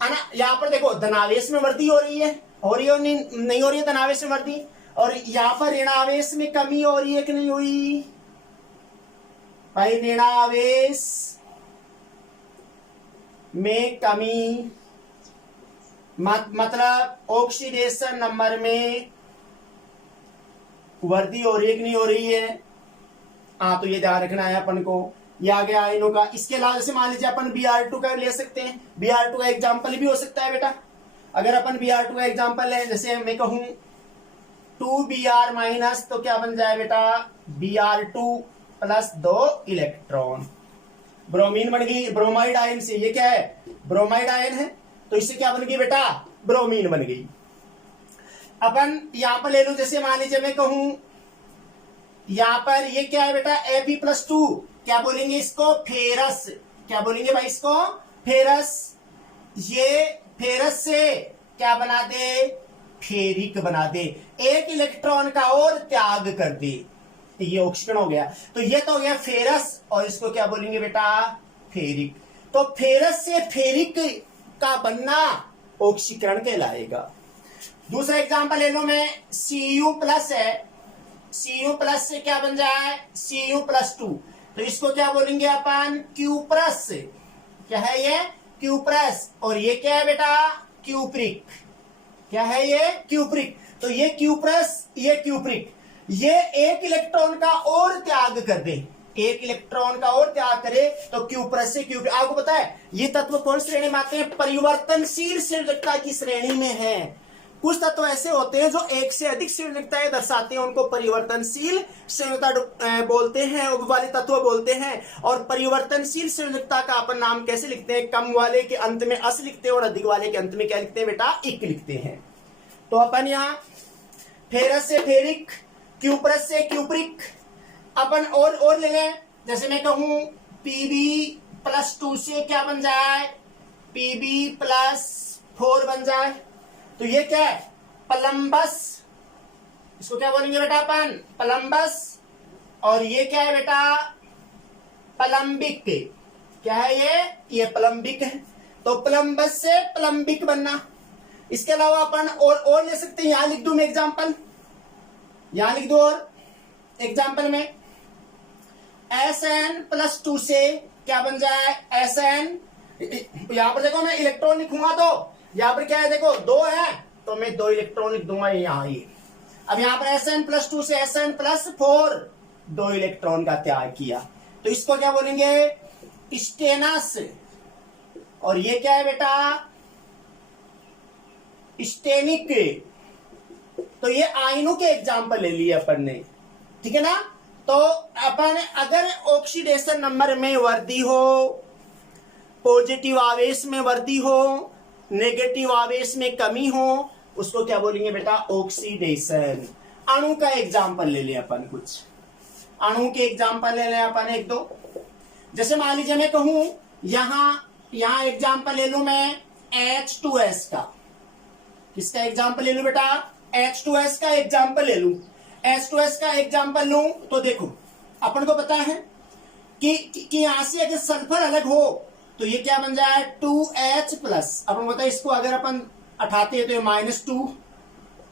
है ना? यहां पर देखो धनावेश में वृद्धि हो रही है, हो रही है नहीं हो रही है धनावेश में वृद्धि? और यहां पर ऋणावेश में कमी हो रही है कि नहीं हुई भाई? ऋणावेश में कमी मतलब ऑक्सीडेशन नंबर में वृद्धि हो रही है कि नहीं हो रही है? हाँ, तो ये ध्यान रखना है अपन को। ये आ गया आयनों का। इसके अलावा जैसे मान लीजिए अपन Br2 का ले सकते हैं। Br2 का एग्जाम्पल भी हो सकता है बेटा। अगर अपन Br2 का एग्जाम्पल है, जैसे मैं कहूं 2Br माइनस, तो क्या बन जाए बेटा Br2 प्लस 2 इलेक्ट्रॉन। ब्रोमीन बन गई ब्रोमाइड आयन से, ये क्या है ब्रोमाइड आयन है, तो इससे क्या बन गई बेटा ब्रोमीन बन गई। अपन यहां पर ले लो, जैसे मान लीजिए मैं कहूं यहां पर ये क्या है बेटा Fe+2, क्या बोलेंगे इसको फेरस, क्या बोलेंगे भाई इसको फेरस। ये फेरस से क्या बना दे फेरिक बना दे, एक इलेक्ट्रॉन का और त्याग कर दे, ये ऑक्सीकरण हो गया। तो ये तो हो गया फेरस, और इसको क्या बोलेंगे बेटा फेरिक। तो फेरस से फेरिक का बनना ऑक्सीकरण कहलाएगा। दूसरा एग्जांपल ले लो मैं, Cu प्लस है, Cu प्लस से क्या बन जाए Cu+2, तो इसको क्या बोलेंगे अपन क्यूप्रस, क्या है ये क्यूप्रस। और ये क्या है बेटा क्यूप्रिक, क्या है ये क्यूप्रिक। तो ये क्यूप्रस ये क्यूप्रिक, ये एक इलेक्ट्रॉन का और त्याग कर दे, एक इलेक्ट्रॉन का और त्याग करे तो क्यूप्रस से क्यूप्रिक। आपको पता है ये तत्व कौन श्रेणी में आते हैं, परिवर्तनशील संयोजकता की श्रेणी में है। कुछ तत्व ऐसे होते हैं जो एक से अधिक संयोजकताएं दर्शाते हैं, उनको परिवर्तनशील संयोजकता बोलते हैं, वाले तत्व बोलते हैं। और परिवर्तनशील संयोजकता का अपन नाम कैसे लिखते हैं, कम वाले के अंत में अस लिखते हैं और अधिक वाले के अंत में क्या लिखते हैं बेटा इक लिखते हैं। तो अपन यहां फेरस से फेरिक, क्यूप्रस से क्यूप्रिक, अपन और ले लें, जैसे मैं कहूं Pb+2 से क्या बन जाए Pb+4 बन जाए, तो ये क्या है पलम्बस, इसको क्या बोलेंगे बेटा अपन पलम्बस। और ये क्या है बेटा पलम्बिक, क्या है ये प्लम्बिक है। तो प्लम्बस से प्लम्बिक बनना। इसके अलावा अपन और ले सकते हैं, यहां लिख दूं मैं एग्जांपल, यहां लिख दो और एग्जांपल में Sn+2 से क्या बन जाए Sn। यहां पर देखो मैं इलेक्ट्रॉन लिखूंगा तो यहां पर क्या है देखो 2 है, तो मैं 2 इलेक्ट्रॉन लिख दूंगा यहां ये। अब यहां पर Sn+2 से Sn+4 2 इलेक्ट्रॉन का त्याग किया, तो इसको क्या बोलेंगे स्टेनस। और ये क्या है बेटा स्टेनिक। तो ये आयनों के एग्जाम्पल ले लिए अपन ने, ठीक है ना। तो अपन अगर ऑक्सीडेशन नंबर में वृद्धि हो, पॉजिटिव आवेश में वृद्धि हो, नेगेटिव आवेश में कमी हो, उसको क्या बोलेंगे बेटा ऑक्सीडेशन। अणु का एग्जाम्पल ले लें अपन, कुछ अणु के एग्जाम्पल ले लें अपन एक दो। जैसे मान लीजिए मैं कहूं यहां एग्जाम्पल ले लू मैं H2S का, किसका एग्जाम्पल ले लू बेटा H2S का एग्जाम्पल ले लू। H2S का एग्जाम्पल लू तो देखो अपन को पता है कि यहां से अगर सल्फर अलग हो तो ये क्या बन जाए 2H+। अपन पता है इसको अगर अपन उठाते हैं तो ये -2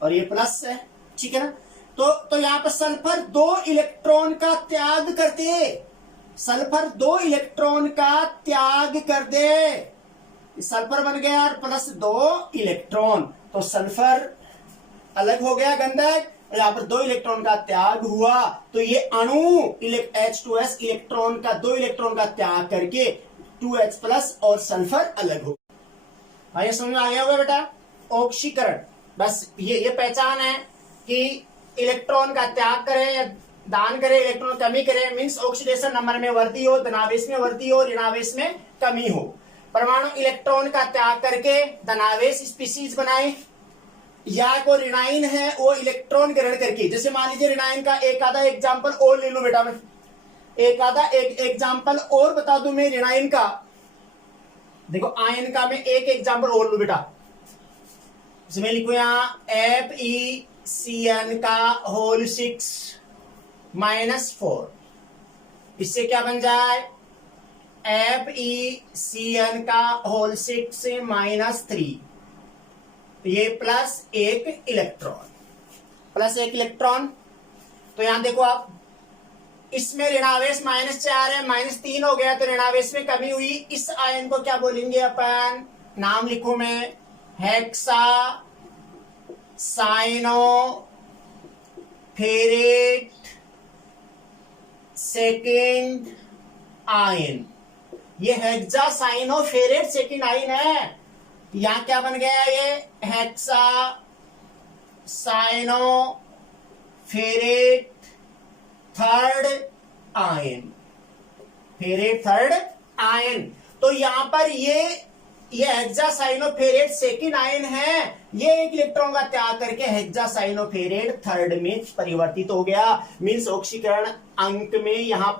और ये प्लस है, ठीक है ना। तो यहां पर सल्फर 2 इलेक्ट्रॉन का त्याग कर दे, सल्फर 2 इलेक्ट्रॉन का त्याग कर दे, सल्फर बन गया और +2 इलेक्ट्रॉन, तो सल्फर अलग हो गया गंधक, यहां पर 2 इलेक्ट्रॉन का त्याग हुआ, तो ये अणु H2S इलेक्ट्रॉन का 2 इलेक्ट्रॉन का त्याग करके 2H+ और सल्फर अलग हो। ये समझ में आ गया होगा बेटा ऑक्सीकरण। बस ये पहचान है कि इलेक्ट्रॉन का त्याग करें या दान करें, इलेक्ट्रॉन कमी करें, मींस ऑक्सीडेशन नंबर में वृद्धि हो, धनावेश में वृद्धि हो, ऋणावेश में कमी हो। परमाणु इलेक्ट्रॉन का त्याग करके धनावेश स्पीशीज बनाए, या को ऋणाइन है वो इलेक्ट्रॉन ग्रहण करके, जैसे मान लीजिए ऋणाइन का एक आधा एग्जाम्पल और ले लो बेटा, मैं एक आधा एग्जाम्पल और बता दूं मैं ऋणाइन का। देखो आयन का मैं एक एग्जाम्पल और लू बेटा, इसमें लिखो यहां FeCN का होल 6 -4, इससे क्या बन जाए FeCN का होल 6 -3, ये +1 इलेक्ट्रॉन, +1 इलेक्ट्रॉन। तो यहां देखो आप इसमें ऋणावेश -4 है, -3 हो गया, तो ऋणावेश में कमी हुई। इस आयन को क्या बोलेंगे अपन, नाम लिखूं मैं हेक्सा साइनोफेरेट सेकेंड आयन। ये हेक्सा साइनोफेरेट सेकेंड आयन है। यहां क्या बन गया ये hexa cyanoferrate ferrate third ion, ferrate third ion. तो यहां पर ये हेक्सासाइनोफेरेट सेकंड आयन है, ये एक इलेक्ट्रॉन का त्याग करके हेक्सासाइनोफेरेट थर्ड में परिवर्तित हो गया। मींस ऑक्सीकरण अंक में यहां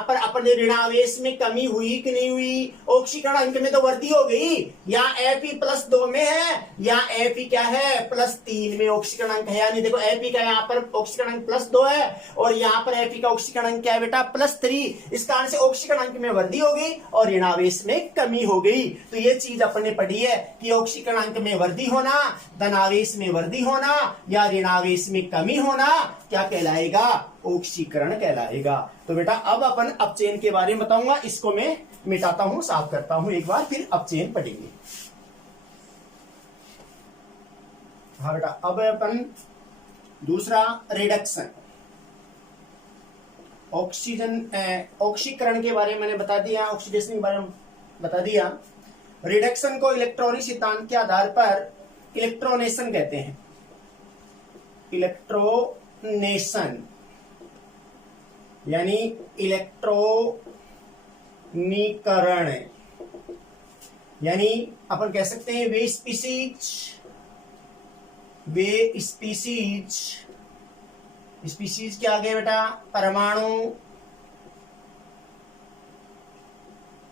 पर अपने ऋणावेश में कमी हुई कि नहीं हुई? ऑक्सीकरण अंक में तो वृद्धि हो गई। यहाँ Fe+2 में है, यहाँ Fe क्या है? +3 में ऑक्सीकरण अंक है। यानी देखो Fe का यहाँ पर ऑक्सीकरण अंक +2 है और यहाँ पर Fe का ऑक्सीकरण अंक क्या है बेटा? +3। इस कारण से ऑक्सीकरण अंक में वृद्धि हो गई और ऋणावेश में कमी हो गई। तो ये चीज अपने पढ़ी है कि ऑक्सीकरण अंक में वृद्धि होना, धनावेश में वृद्धि होना या ऋणावेश में कमी होना क्या कहलाएगा? ऑक्सीकरण कहलाएगा। तो बेटा अब अपन अपचयन के बारे में बताऊंगा, इसको मैं मिटाता हूं, साफ करता हूं एक बार, फिर अपचयन पढ़ेंगे। हाँ बेटा, अब अपन दूसरा रिडक्शन, ऑक्सीकरण के बारे में मैंने बता दिया, ऑक्सीडेशन के बारे में बता दिया। रिडक्शन को इलेक्ट्रॉनिक सिद्धांत के आधार पर इलेक्ट्रोनेशन कहते हैं। इलेक्ट्रोनेशन यानी इलेक्ट्रॉनीकरण, यानी अपन कह सकते हैं वे स्पीसीज क्या आ गए बेटा? परमाणु,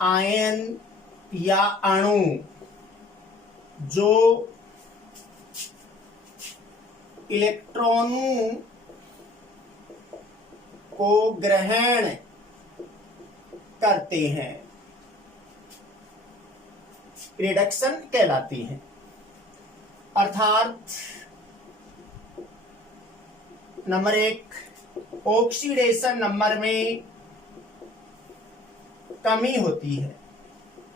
आयन या अणु जो इलेक्ट्रॉनों को ग्रहण करते हैं, रिडक्शन कहलाती है। अर्थात नंबर 1, ऑक्सीडेशन नंबर में कमी होती है।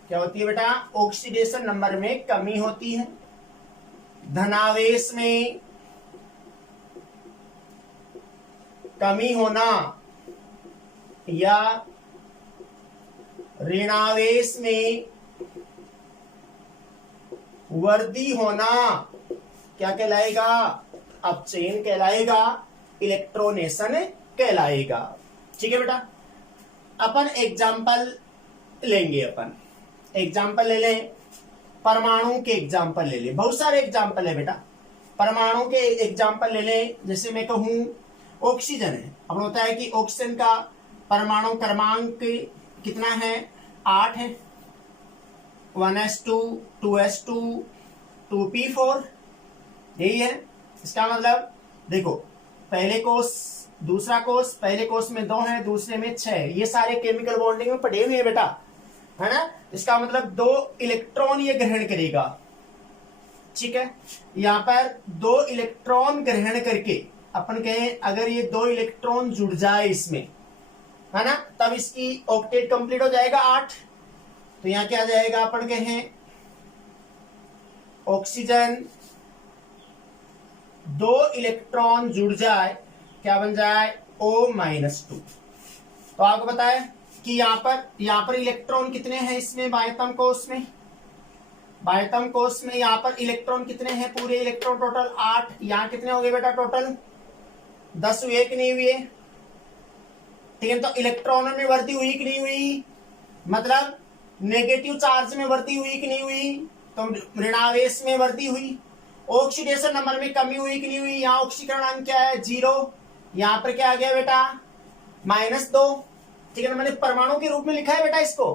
क्या होती है बेटा? ऑक्सीडेशन नंबर में कमी होती है। धनावेश में कमी होना या ऋणावेश में वृद्धि होना क्या कहलाएगा? अपचयन कहलाएगा, इलेक्ट्रोनेशन कहलाएगा। ठीक है बेटा, अपन एग्जाम्पल लेंगे, अपन एग्जाम्पल ले लें, परमाणु के एग्जाम्पल ले लें। बहुत सारे एग्जाम्पल है बेटा, परमाणु के एग्जाम्पल ले लें। जैसे मैं कहूं ऑक्सीजन है, अब होता है कि ऑक्सीजन का परमाणु क्रमांक कितना है? 8 है। 1s2 2s2 2p4, यही है। इसका मतलब देखो, पहले कोष दूसरा कोष, पहले कोष में 2 है, दूसरे में 6। ये सारे केमिकल बॉन्डिंग में पढ़े हुए हैं बेटा, है ना? इसका मतलब 2 इलेक्ट्रॉन ये ग्रहण करेगा। ठीक है, यहां पर 2 इलेक्ट्रॉन ग्रहण करके अपन कहें अगर ये 2 इलेक्ट्रॉन जुड़ जाए इसमें, है ना, तब इसकी ऑक्टेट कंप्लीट हो जाएगा 8। तो यहां क्या आ जाएगा? अपन कहें ऑक्सीजन 2 इलेक्ट्रॉन जुड़ जाए, क्या बन जाए? O-2। तो आपको बताया कि यहां पर इलेक्ट्रॉन कितने हैं इसमें? बाह्यतम कोष में, बाह्यतम कोष में यहां पर इलेक्ट्रॉन कितने हैं? पूरे इलेक्ट्रॉन टोटल 8। यहां कितने हो गए बेटा? टोटल 10 हुए कि नहीं हुए? ठीक है, तो इलेक्ट्रॉनों में वृद्धि हुई कि नहीं हुई? मतलब नेगेटिव चार्ज में वृद्धि हुई कि नहीं हुई? तो ऋणावेश में वृद्धि हुई। ऑक्सीडेशन नंबर में कमी हुई कि नहीं हुई? यहाँ ऑक्सीकरण अंक क्या है? 0। यहाँ पर क्या आ गया बेटा? -2। ठीक है ना, मैंने परमाणु के रूप में लिखा है बेटा इसको।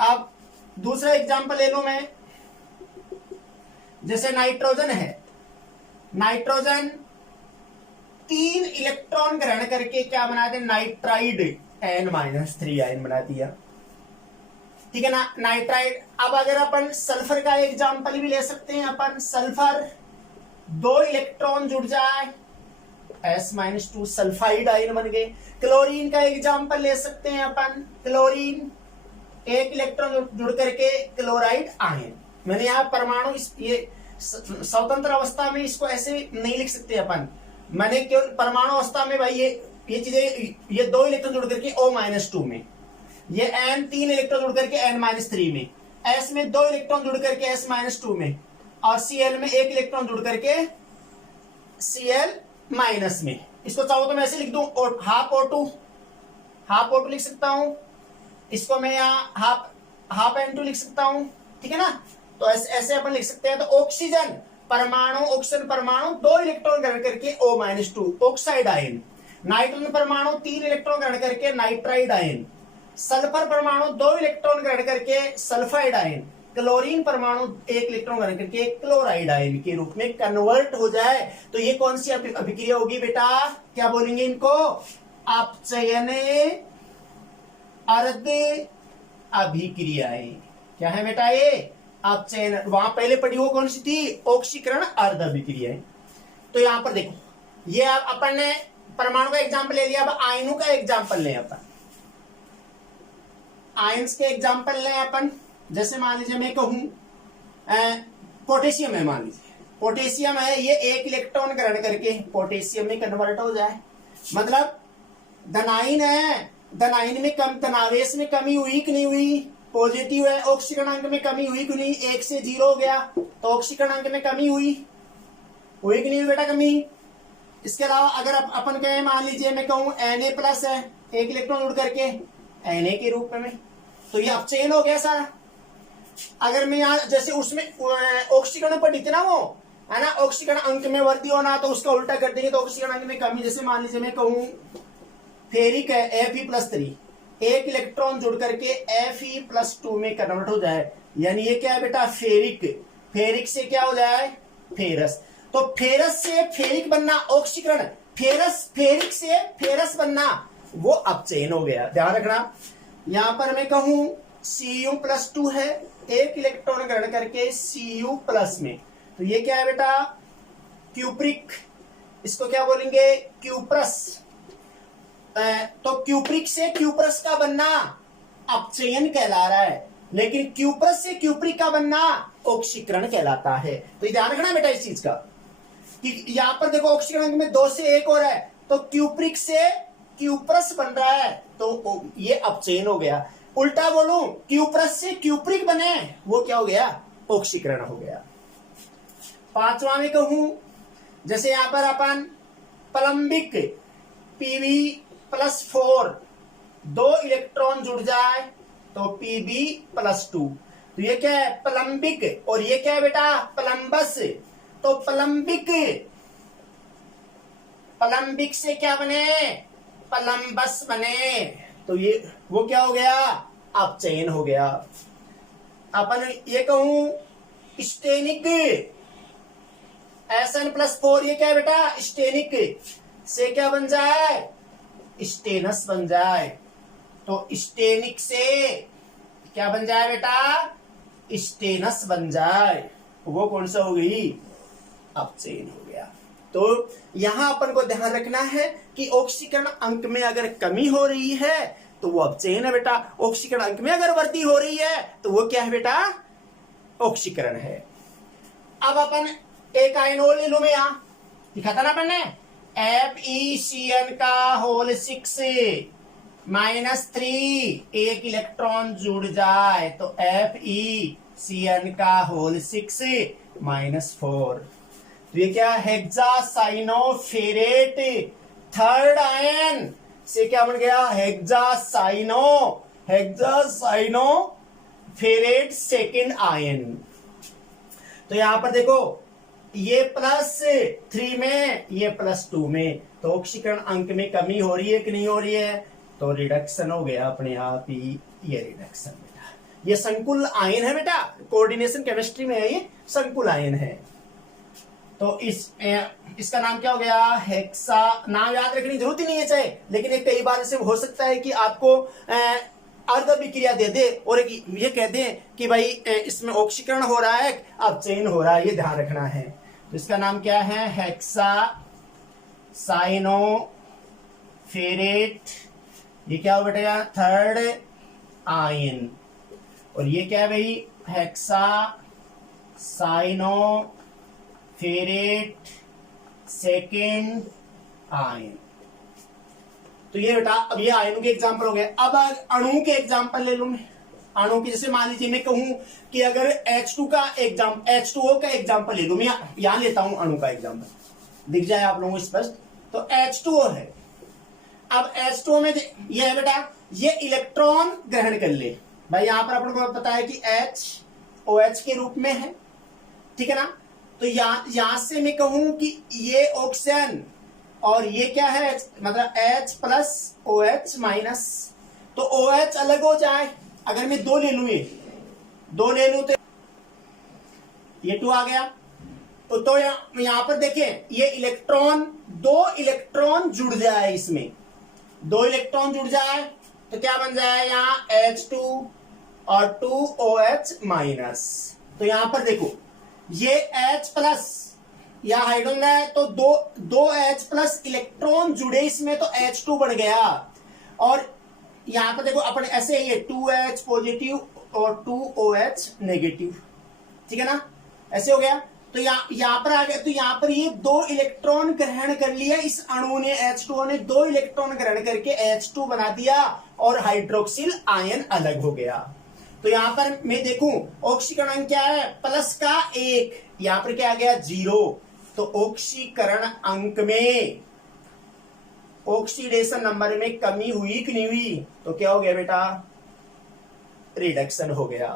अब दूसरा एग्जांपल ले लो मैं, जैसे नाइट्रोजन है। नाइट्रोजन 3 इलेक्ट्रॉन ग्रहण करके क्या बना दे? नाइट्राइड N-3 आयन बना दिया। ठीक है ना, नाइट्राइड। अब अगर अपन सल्फर का एग्जांपल भी ले सकते हैं, अपन सल्फर 2 इलेक्ट्रॉन जुड़ जाए, S-2 सल्फाइड आयन बन गए। क्लोरीन का एग्जांपल ले सकते हैं अपन, क्लोरीन 1 इलेक्ट्रॉन जुड़ करके क्लोराइड आयन। मैंने यहाँ परमाणु ये स्वतंत्र अवस्था में इसको ऐसे नहीं लिख सकते अपन, मैंने केवल परमाणु अवस्था में भाई ये चीजें, ये 2 इलेक्ट्रॉन जुड़ करके O-2 में, ये N 3 इलेक्ट्रॉन जुड़ करके N-3 में, S में 2 इलेक्ट्रॉन जुड़ करके S-2 में, और Cl में 1 इलेक्ट्रॉन जुड़ करके Cl माइनस में, इसको चाहो तो मैं ऐसे लिख दूं, और हाफ O2 लिख सकता हूं, इसको मैं यहाँ हाफ N2 लिख सकता हूं, ठीक है ना। तो ऐसे अपन लिख सकते हैं। तो ऑक्सीजन परमाणु 2 इलेक्ट्रॉन ग्रहण करके O-2 ऑक्साइड आयन, नाइट्रोजन परमाणु 3 इलेक्ट्रॉन ग्रहण करके नाइट्राइड आयन, सल्फर परमाणु 2 इलेक्ट्रॉन ग्रहण करके सल्फाइड आयन, क्लोरीन परमाणु 1 इलेक्ट्रॉन ग्रहण करके क्लोराइड आयन के रूप में कन्वर्ट हो जाए। तो ये कौन सी अभिक्रिया होगी बेटा, क्या बोलेंगे इनको, अपचयन अर्ध अभिक्रियाएं। क्या है बेटा ये, अपचयन। वहां पहले पढ़ी वो कौन सी थी, ऑक्सीकरण अर्ध अभिक्रियाएं। तो यहां पर देखो, ये अपन ने परमाणु का एग्जाम्पल ले लिया। अब आयनों का एग्जाम्पल लें अपन, आयंस के एग्जाम्पल लें अपन। जैसे मान लीजिए मैं कहूं पोटेशियम है, मान लीजिए पोटेशियम है, ये 1 इलेक्ट्रॉन ग्रहण करके पोटेशियम में कन्वर्ट हो जाए। मतलब धनायन है, धनायन में कम, धनावेश में कमी हुई कि नहीं हुई, पॉजिटिव है। ऑक्सीकरणांक में कमी हुई कि नहीं, 1 से 0 हो गया तो ऑक्सीकरणांक में कमी हुई कि नहीं हुई बेटा, कमी। इसके अलावा अगर अपन कहें, मान लीजिए मैं कहूं Na+ है, 1 इलेक्ट्रॉन उड़ करके Na के रूप में, तो ये अपचयन हो गया सारा। अगर मैं यहाँ जैसे उसमें ऑक्सीकरण पर इतना वो है ना, ऑक्सीकरण अंक में वृद्धि होना, तो उसका उल्टा कर देंगे तो ऑक्सीकरण अंक में कमी। जैसे मान लीजिए मैं कहूं फेरिक है Fe+3, 1 इलेक्ट्रॉन जुड़ करके Fe+2 में कन्वर्ट हो जाए, यानी ये क्या है बेटा, फेरिक से क्या हो जाए, फेरस। तो फेरस से फेरिक बनना ऑक्सीकरण, फेरिक से फेरस बनना वो अपचयन हो गया। ध्यान रखना, यहां पर मैं कहूं Cu+2 है, 1 इलेक्ट्रॉन ग्रहण करके Cu+ में, तो ये क्या है बेटा, क्यूप्रिक। इसको क्या बोलेंगे, क्यूप्रस। तो क्यूप्रिक से क्यूप्रस का बनना अपचयन कहला रहा है, लेकिन क्यूप्रस से क्यूप्रिक का बनना ऑक्सीकरण कहलाता है। तो ध्यान रखना बेटा इस चीज का कि यहां पर देखो ऑक्सीकरण में 2 से 1 और है, तो क्यूप्रिक से क्यूप्रस बन रहा है, तो ये अपचयन हो गया। उल्टा बोलूं, क्यूप्रस से क्यूप्रिक बने, वो क्या हो गया, ऑक्सीकरण हो गया। 5वां में कहूं, जैसे यहां पर अपन प्लम्बिक Pb+4 2 इलेक्ट्रॉन जुड़ जाए तो Pb+2, तो ये क्या है, प्लम्बिक। और ये क्या है बेटा, प्लम्बस। तो प्लम्बिक से क्या बने, प्लम्बस बने, तो ये वो क्या हो गया, अपचयन हो गया। अपन ये कहूं स्टेनिक Sn+4, ये क्या है बेटा, स्टेनिक से क्या बन जाए, स्टेनस बन जाए। तो स्टेनिक से क्या बन जाए बेटा, स्टेनस बन जाए, वो कौन सा हो गई, अपचयन हो गया। तो यहां अपन को ध्यान रखना है कि ऑक्सीकरण अंक में अगर कमी हो रही है तो वो अपचयन है बेटा, ऑक्सीकरण अंक में अगर वृद्धि हो रही है तो वो क्या है बेटा, ऑक्सीकरण है। अब अपन एक आयन और ले लो, मैं यहां लिखा था ना अपन ने, FeCN-6 -3 1 इलेक्ट्रॉन जुड़ जाए तो FeCN/6 तो ये क्या, हेक्सासाइनोफेरेट 3rd आयन से क्या बन गया, हेक्सासाइनोफेरेट 2nd आयन। तो यहां पर देखो, ये +3 में, ये +2 में, तो ऑक्सीकरण अंक में कमी हो रही है कि नहीं हो रही है, तो रिडक्शन हो गया अपने आप ही, ये रिडक्शन बेटा। ये संकुल आयन है बेटा, कोऑर्डिनेशन केमिस्ट्री में है, ये संकुल आयन है। तो इसका नाम क्या हो गया, हेक्सा। नाम याद रखने की जरूरत ही नहीं है चाहे, लेकिन एक कई बार ऐसे हो सकता है कि आपको अर्ध अभिक्रिया दे दे और एक ये कह दे कि भाई इसमें ऑक्सीकरण हो रहा है, अपचयन हो रहा है, ये ध्यान रखना है। तो इसका नाम क्या है, हेक्सासाइनोफेरेट, ये क्या हो बेटा, 3rd आयन। और ये क्या है भाई, हेक्सासाइनोफेरेट 2nd आयन। तो ये बेटा, अब ये आयनों के एग्जाम्पल हो गए। अब अणु के एग्जाम्पल ले लूं मैं, अणु की। जैसे मान लीजिए मैं कहूं कि अगर H2O का एग्जाम्पल ले लूं, मैं यहां लेता हूं अणु का एग्जाम्पल। दिख जाए आप लोगों को स्पष्ट। तो H2O है। अब H2O में ये है बेटा, ये इलेक्ट्रॉन ग्रहण कर ले भाई, यहां पर अपन को पता है कि HOH के रूप में है, ठीक है ना। तो यहां से मैं कहूं कि ये ऑक्सीजन और ये क्या है, मतलब H प्लस OH माइनस, तो OH अलग हो जाए। अगर मैं दो ले लू, ये दो ले लू तो ये 2 आ गया। तो यहां पर देखें, ये इलेक्ट्रॉन, दो इलेक्ट्रॉन जुड़ जाए, इसमें दो इलेक्ट्रॉन जुड़ जाए तो क्या बन जाए यहां H2 और 2OH माइनस। तो यहां पर देखो, ये H प्लस या हाइड्रोजन है, तो दो H प्लस इलेक्ट्रॉन जुड़े इसमें, तो H2 बढ़ गया। और यहां पर देखो अपन ऐसे, ये 2H पॉजिटिव और 2OH नेगेटिव, ठीक है ना, ऐसे हो गया। तो यहां पर आ गया, तो यहां पर ये दो इलेक्ट्रॉन ग्रहण कर लिया इस अणु ने, H2O ने दो इलेक्ट्रॉन ग्रहण करके H2 बना दिया और हाइड्रोक्सिल आयन अलग हो गया। तो यहां पर मैं देखूं ऑक्सीकरण अंक क्या है, प्लस का 1, यहां पर क्या आ गया 0। तो ऑक्सीकरण अंक में, ऑक्सीडेशन नंबर में कमी हुई कि नहीं हुई, तो क्या हो गया बेटा, रिडक्शन हो गया।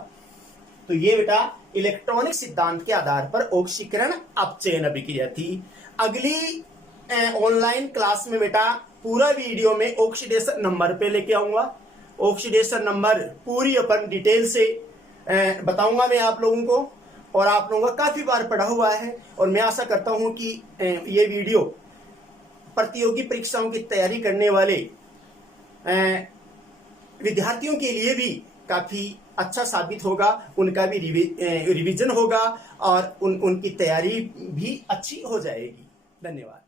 तो ये बेटा इलेक्ट्रॉनिक सिद्धांत के आधार पर ऑक्सीकरण अपचयन अभिक्रिया थी। अगली ऑनलाइन क्लास में बेटा पूरा वीडियो में ऑक्सीडेशन नंबर पे लेके आऊंगा। ऑक्सीडेशन नंबर पूरी अपन डिटेल से बताऊंगा मैं आप लोगों को, और आप लोगों का काफी बार पढ़ा हुआ है, और मैं आशा करता हूं कि ये वीडियो प्रतियोगी परीक्षाओं की तैयारी करने वाले विद्यार्थियों के लिए भी काफी अच्छा साबित होगा, उनका भी रिवीजन होगा और उनकी तैयारी भी अच्छी हो जाएगी। धन्यवाद।